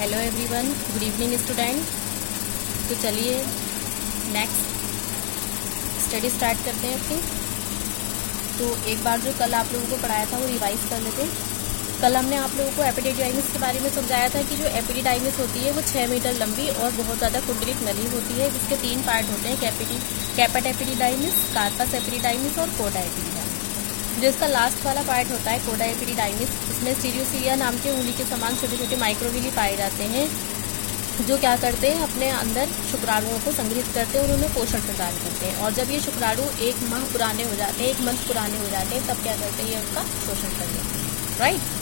Hello everyone, good evening student. तो चलिए next study start करते हैं अपनी। तो एक बार जो कल आप लोगों को पढ़ाया था वो रिवाइज कर लेते हैं। कल हमने आप लोगों को एपिडिडाइमिस के बारे में समझाया था कि जो एपिडिडाइमिस होती है वो 6 मीटर लंबी और बहुत ज़्यादा कुंडलित नली होती है, जिसके 3 पार्ट होते हैं, कैपेट एपिडिडाइमिस, कार्पस एपिडिडाइमिस और कोडा एपिडिडाइमिस। जो इसका लास्ट वाला पार्ट होता है कोडा एपिडिडाइमिस, उसमें स्टीरियोसिलिया नाम के उंगली के समान छोटे छोटे माइक्रोविली पाए जाते हैं, जो क्या करते हैं, अपने अंदर शुक्राणुओं को संग्रहित करते हैं और उन्हें पोषण प्रदान करते हैं। और जब ये शुक्राणु 1 माह पुराने हो जाते हैं, 1 मंथ पुराने हो जाते हैं, तब क्या करते हैं, ये उसका शोषण कर लेते हैं। राइट।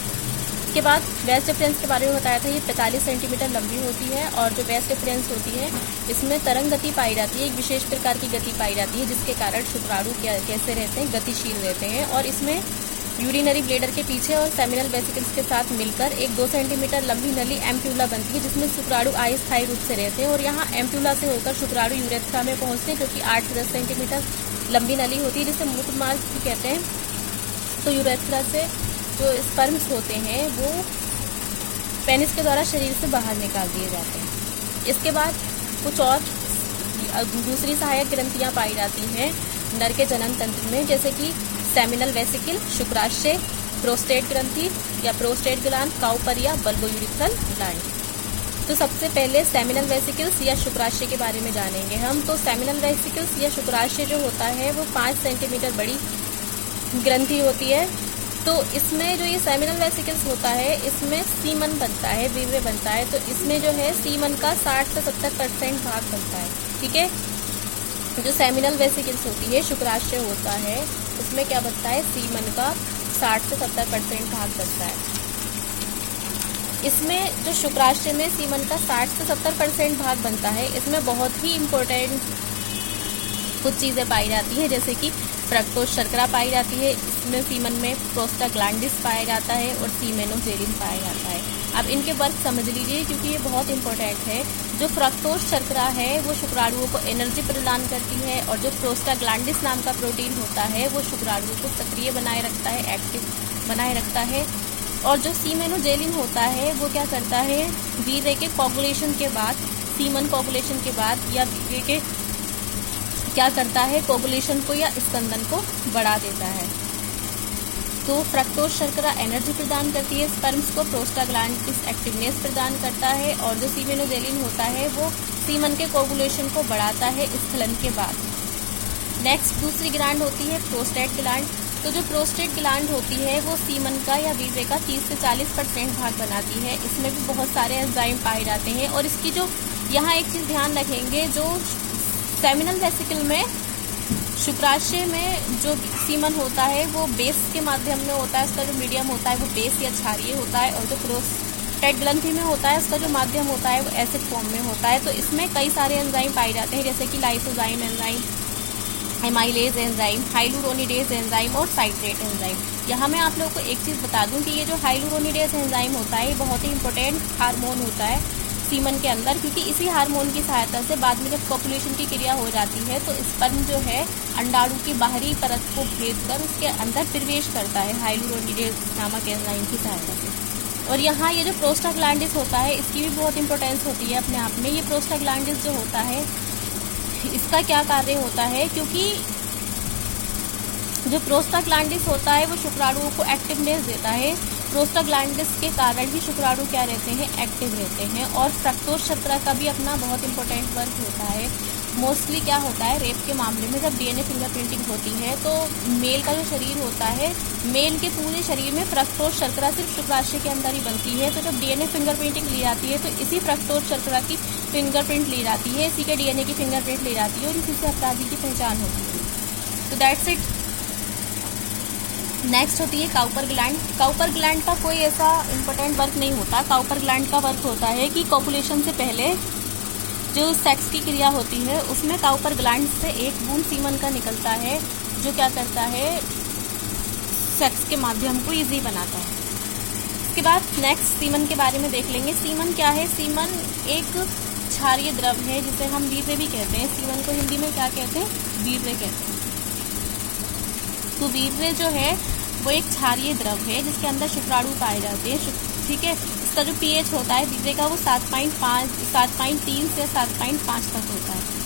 इसके बाद वेस्ट डिफरेंस के बारे में बताया था। ये 45 सेंटीमीटर लंबी होती है और जो वेस्ट डिफरेंस होती है इसमें तरंग गति पाई जाती है, एक विशेष प्रकार की गति पाई जाती है, जिसके कारण शुक्राणु कैसे रहते हैं, गतिशील रहते हैं। और इसमें यूरिनरी ब्लेडर के पीछे और सेमिनल वेसिकल्स के साथ मिलकर एक 2 सेंटीमीटर लंबी नली एम्प्यूला बनती है, जिसमें शुक्राणु अस्थायी रूप से रहते हैं। और यहाँ एम्प्यूला से होकर शुक्राणु यूरेथ्रा में पहुँचते हैं, जो कि 8 से 10 सेंटीमीटर लंबी नली होती है, जिसे मूत्रमार्ग भी कहते हैं। तो यूरेथ्रा से जो स्पर्म्स होते हैं वो पेनिस के द्वारा शरीर से बाहर निकाल दिए जाते हैं। इसके बाद कुछ और दूसरी सहायक ग्रंथियां पाई जाती हैं नर के जनन तंत्र में, जैसे कि सेमिनल वेसिकल, शुक्राशय, प्रोस्टेट ग्रंथि या प्रोस्टेट ग्लैंड, काउपर या बल्बोयूरिथ्रल ग्लैंड। तो सबसे पहले सेमिनल वेसिकल्स या शुक्राशय के बारे में जानेंगे हम। तो सेमिनल वेसिकल्स या शुक्राशय जो होता है वो 5 सेंटीमीटर बड़ी ग्रंथि होती है। तो इसमें जो ये सेमिनल वेसिकल्स होता है इसमें सीमन बनता है, वीर्य बनता है। तो इसमें जो है सीमन का 60 से 70% भाग बनता है। ठीक है। जो सेमिनल वेसिकल्स होती है, शुक्राशय होता है, उसमें क्या बनता है, सीमन का 60 से 70% भाग बनता है। इसमें जो शुक्राशय में सीमन का 60 से 70% भाग बनता है, इसमें बहुत ही इम्पोर्टेंट कुछ चीज़ें पाई जाती हैं, जैसे कि फ्रक्टोज शर्करा पाई जाती है, इसमें सीमन में प्रोस्टाग्लैंडिस पाया जाता है और सीमेनोजेलिन पाया जाता है। अब इनके वर्क समझ लीजिए क्योंकि ये बहुत इंपॉर्टेंट है। जो फ्रक्टोज शर्करा है वो शुक्राणुओं को एनर्जी प्रदान करती है, और जो प्रोस्टाग्लैंडिस नाम का प्रोटीन होता है वो शुक्राणुओं को सक्रिय बनाए रखता है, एक्टिव बनाए रखता है। और जो सीमेनोजेलिन होता है वो क्या करता है, वीर्य के कोगुलेशन के बाद, सीमन कोगुलेशन के बाद या वीर्य के क्या करता है, कोगुलेशन को या स्कंदन को बढ़ा देता है। तो फ्रक्टोज शर्करा एनर्जी प्रदान करती है स्पर्म्स को, प्रोस्टाग्लैंडिस एक्टिवनेस प्रदान करता है, और जो सीमेनोजेलिन होता है वो सीमन के कोगुलेशन को बढ़ाता है स्खलन के बाद। नेक्स्ट दूसरी ग्लैंड होती है प्रोस्टेट ग्लैंड। तो जो प्रोस्टेट ग्लैंड होती है वो सीमन का या वीर्य का 30 से 40% भाग बनाती है। इसमें भी बहुत सारे एंजाइम पाए जाते हैं। और इसकी जो यहाँ एक चीज़ ध्यान रखेंगे, जो सेमिनल वेसिकल में शुक्राशय में जो सीमन होता है वो बेस के माध्यम में होता है, उसका जो मीडियम होता है वो बेस या क्षारीय होता है, और जो प्रोस्टेट ग्रंथि में होता है उसका जो माध्यम होता है वो एसिड फॉर्म में होता है। तो इसमें कई सारे एंजाइम पाए जाते हैं, जैसे कि lysozyme enzyme, amylase enzyme, hyaluronidase enzyme और साइट्रेट एंजाइम। यहाँ मैं आप लोगों को एक चीज़ बता दूं कि ये जो हाइलुरोनिडेज एंजाइम होता है ये बहुत ही इंपॉर्टेंट हार्मोन होता है सीमन के अंदर, क्योंकि इसी हार्मोन की सहायता से बाद में जब कॉपुलेशन की क्रिया हो जाती है तो स्पर्म जो है अंडाणु की बाहरी परत को भेदकर उसके अंदर प्रवेश करता है हाइलुरोनिडेज नामक एंजाइम की सहायता से। और यहाँ ये जो प्रोस्टाग्लैंडिस होता है इसकी भी बहुत इंपॉर्टेंस होती है अपने आप में। ये प्रोस्टाग्लैंडिस जो होता है इसका क्या कार्य होता है, क्योंकि जो प्रोस्टाग्लैंडिस होता है वो शुक्राणुओं को एक्टिवनेस देता है। प्रोस्टाग्लैंडिस के कारण ही शुक्राणु क्या रहते हैं, एक्टिव रहते हैं। और फ्रक्टोज शर्करा का भी अपना बहुत इंपॉर्टेंट वर्क होता है। मोस्टली क्या होता है, रेप के मामले में जब डीएनए फिंगरप्रिंटिंग होती है तो मेल का जो शरीर होता है, मेल के पूरे शरीर में फ्रक्टोज शर्करा सिर्फ शुक्राशय के अंदर ही बनती है। तो जब डीएनए फिंगरप्रिंटिंग ली जाती है तो इसी फ्रक्टोज शर्करा की फिंगरप्रिंट ली जाती है, इसी के डीएनए की फिंगरप्रिंट ली जाती है और इसी से अपराधी की पहचान होती है। तो दैट्स इट। नेक्स्ट होती है काउपर ग्लैंड। काउपर ग्लैंड का कोई ऐसा इंपॉर्टेंट वर्क नहीं होता। काउपर ग्लैंड का वर्क होता है कि कॉपुलेशन से पहले जो सेक्स की क्रिया होती है उसमें काउपर ग्लैंड से एक बूंद सीमन का निकलता है, जो क्या करता है, सेक्स के माध्यम को इजी बनाता है। इसके बाद नेक्स्ट सीमन के बारे में देख लेंगे। सीमन क्या है, सीमन एक क्षारीय द्रव है जिसे हम वीर्य भी कहते हैं। सीमन को हिंदी में क्या कहते हैं, वीर्य कहते हैं। तो वीर्य जो है वो एक क्षारीय द्रव है जिसके अंदर शुक्राणु पाए जाते हैं। ठीक है। इसका जो pH होता है बीजे का वो 7.3 से 7.5 तक होता है।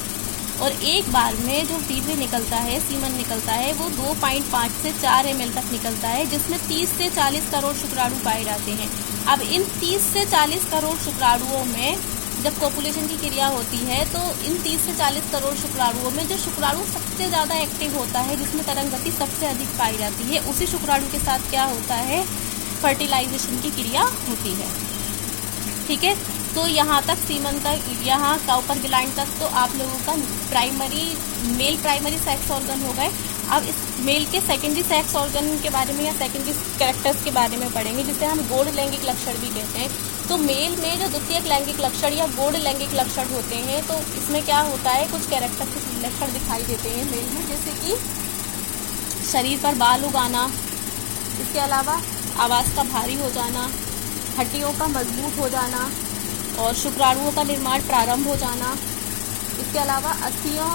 और एक बार में जो बीजे निकलता है, सीमन निकलता है, वो 2.5 से 4 ml तक निकलता है, जिसमें 30 से 40 करोड़ शुक्राणु पाए जाते हैं। अब इन 30 से 40 करोड़ शुक्राणुओं में जब कोपुलेशन की क्रिया होती है तो इन 30 से 40 करोड़ शुक्राणुओं में जो शुक्राणु सबसे ज़्यादा एक्टिव होता है, जिसमें तरंग गति सबसे अधिक पाई जाती है, उसी शुक्राणु के साथ क्या होता है, फर्टिलाइजेशन की क्रिया होती है। ठीक है, तो यहाँ तक सीमन तक, यहाँ काउपर ग्लैंड तक तो आप लोगों का मेल प्राइमरी सेक्स ऑर्गन हो गए। अब इस मेल के सेकेंडरी सेक्स ऑर्गन के बारे में या सेकेंडरी कैरेक्टर्स के बारे में पढ़ेंगे, जिसे हम गौड़ लैंगिक लक्षण भी कहते हैं। तो मेल में जो द्वितीयक लैंगिक लक्षण या गौड़ लैंगिक लक्षण होते हैं, तो इसमें क्या होता है, कुछ कैरेक्टर के लक्षण दिखाई देते हैं मेल में, जैसे कि शरीर पर बाल उगाना, इसके अलावा आवाज़ का भारी हो जाना, हड्डियों का मजबूत हो जाना और शुक्राणुओं का निर्माण प्रारंभ हो जाना। इसके अलावा अस्थियां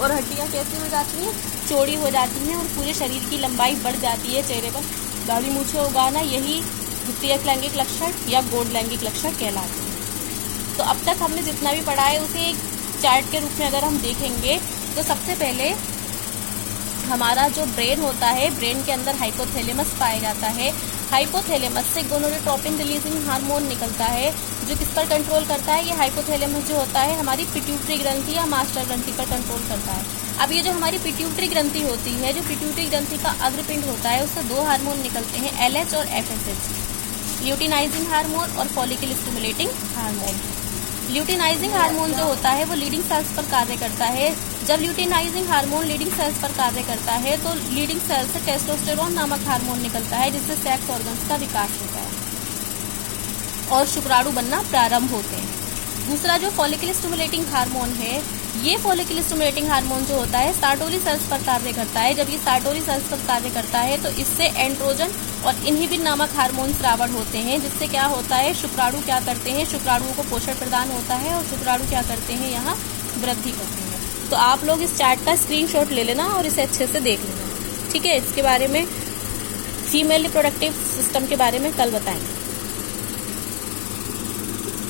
और हड्डियां कैसी हो जाती हैं, चौड़ी हो जाती हैं और पूरे शरीर की लंबाई बढ़ जाती है। चेहरे पर दाढ़ी मूछें उगाना, यही द्वितीयक लैंगिक लक्षण या गौड़ लैंगिक लक्षण कहलाते हैं। तो अब तक हमने जितना भी पढ़ा है उसे एक चार्ट के रूप में अगर हम देखेंगे तो सबसे पहले हमारा जो ब्रेन होता है, ब्रेन के अंदर हाइपोथैलेमस पाया जाता है। हाइपोथैलेमस से गोनाडोट्रोपिन रिलीजिंग हार्मोन निकलता है, जो किस पर कंट्रोल करता है, ये हाइपोथैलेमस जो होता है हमारी पिट्यूटरी ग्रंथि या मास्टर ग्रंथि पर कंट्रोल करता है। अब ये जो हमारी पिट्यूटरी ग्रंथि होती है, जो पिट्यूटरी ग्रंथि का अग्रपिंड होता है, उससे 2 हार्मोन निकलते हैं, LH और FSH, ल्यूटिनाइजिंग हार्मोन और follicle stimulating hormone. Luteinizing hormone जो होता है वो लीडिंग सेल्स पर कार्य करता है। जब ल्यूटिनाइजिंग हार्मोन लीडिंग सेल्स पर कार्य करता है तो लीडिंग सेल्स से टेस्टोस्टेरोन नामक हार्मोन निकलता है, जिससे सेक्स ऑर्गन्स का विकास होता है और शुक्राणु बनना प्रारंभ होते हैं। दूसरा जो फॉलिकल स्टिमुलेटिंग हार्मोन है, ये फॉलिकल स्टिमुलेटिंग हार्मोन जो होता है सार्टोरी सेल्स पर कार्य करता है। जब ये सार्टोरी सेल्स पर कार्य करता है तो इससे एंड्रोजन और इन्हिबिन नामक हार्मोन स्रावण होते हैं, जिससे क्या होता है, शुक्राणु क्या करते हैं, शुक्राणुओं को पोषण प्रदान होता है और शुक्राणु क्या करते हैं, यहाँ वृद्धि करते हैं। तो आप लोग इस चार्ट का स्क्रीनशॉट ले लेना और इसे अच्छे से देख लेना। ठीक है, इसके बारे में फीमेल रिप्रोडक्टिव सिस्टम के बारे में कल बताएंगे।